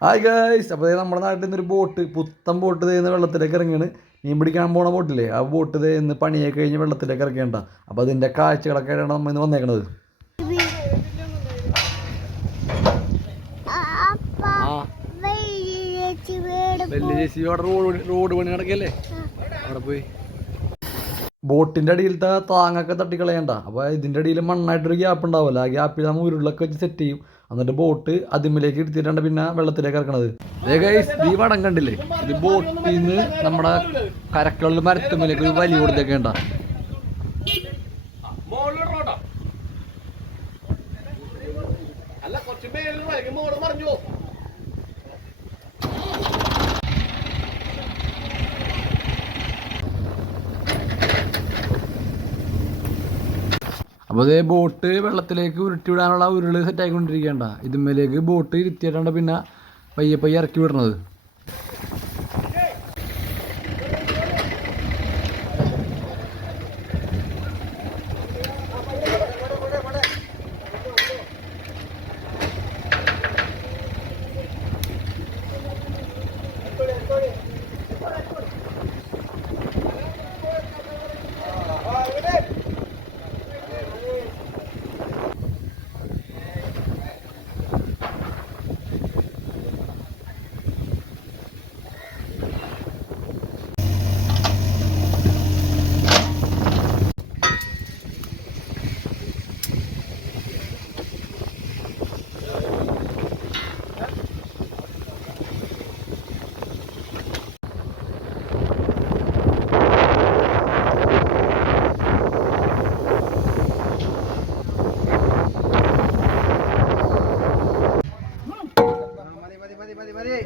Hi guys അപ്പോൾ നമ്മുടെ നാട്ടിൽ നിന്നൊരു ബോട്ട് പുത്തൻ ബോട്ട് ചെയ്യുന്ന വെള്ളത്തിലേക്ക് ഇറങ്ങിയാണ് മീൻ പിടിക്കാൻ പോണ ബോട്ടില്ലേ ആ ബോട്ട് ഇന്ന് പണിയൊക്കെ കഴിഞ്ഞ് വെള്ളത്തിലേക്ക് ഇറക്കേണ്ട അപ്പോൾ അതിന്റെ കാഴ്ചകളൊക്കെ ആയിട്ടാണ് നമ്മൾ ഇന്ന് വന്നേക്കണത്. വലിയ ചേച്ചി അവിടെ റോഡ് റോഡ് പണി നടക്കല്ലേ? അവിടെ പോയി. ബോട്ടിന്റെ അടിയിലത്തെ താങ്ങൊക്കെ തട്ടിക്കളയണ്ട. അപ്പോൾ ഇതിന്റെ അടിയിൽ മണ്ണായിട്ടൊരു ഗ്യാപ്പ് ഉണ്ടാവില്ല. ആ ഗ്യാപ്പിൽ നമ്മൾ ഉരുളൊക്കെ വെച്ച് സെറ്റ് ചെയ്യും. എന്നിട്ട് ബോട്ട് അതിമിലേക്ക് എടുത്തിട്ടാണ് പിന്നെ വെള്ളത്തിലേക്ക് ഇറക്കണത്. ഈ വടം കണ്ടില്ലേ? ഇത് ബോട്ടിൽ നിന്ന് നമ്മുടെ കരക്കുള്ള മരത്തുമ്മിലേക്ക് ഒരു വലിയ കൊടുത്തേക്ക് വേണ്ട അല്ല കുറച്ച് മേലിൽ മോൾ മോൾ അപ്പോൾ അതേ ബോട്ട് വെള്ളത്തിലേക്ക് ഉരുട്ടി വിടാനുള്ള ഉരുൾ സെറ്റ് ആയിക്കൊണ്ടിരിക്കേണ്ട ഇതുമ്മലേക്ക് ബോട്ട് ഇരുത്തിയിട്ടാണ് പിന്നെ പയ്യെ പയ്യെ ഇറക്കി വിടണത് Mari.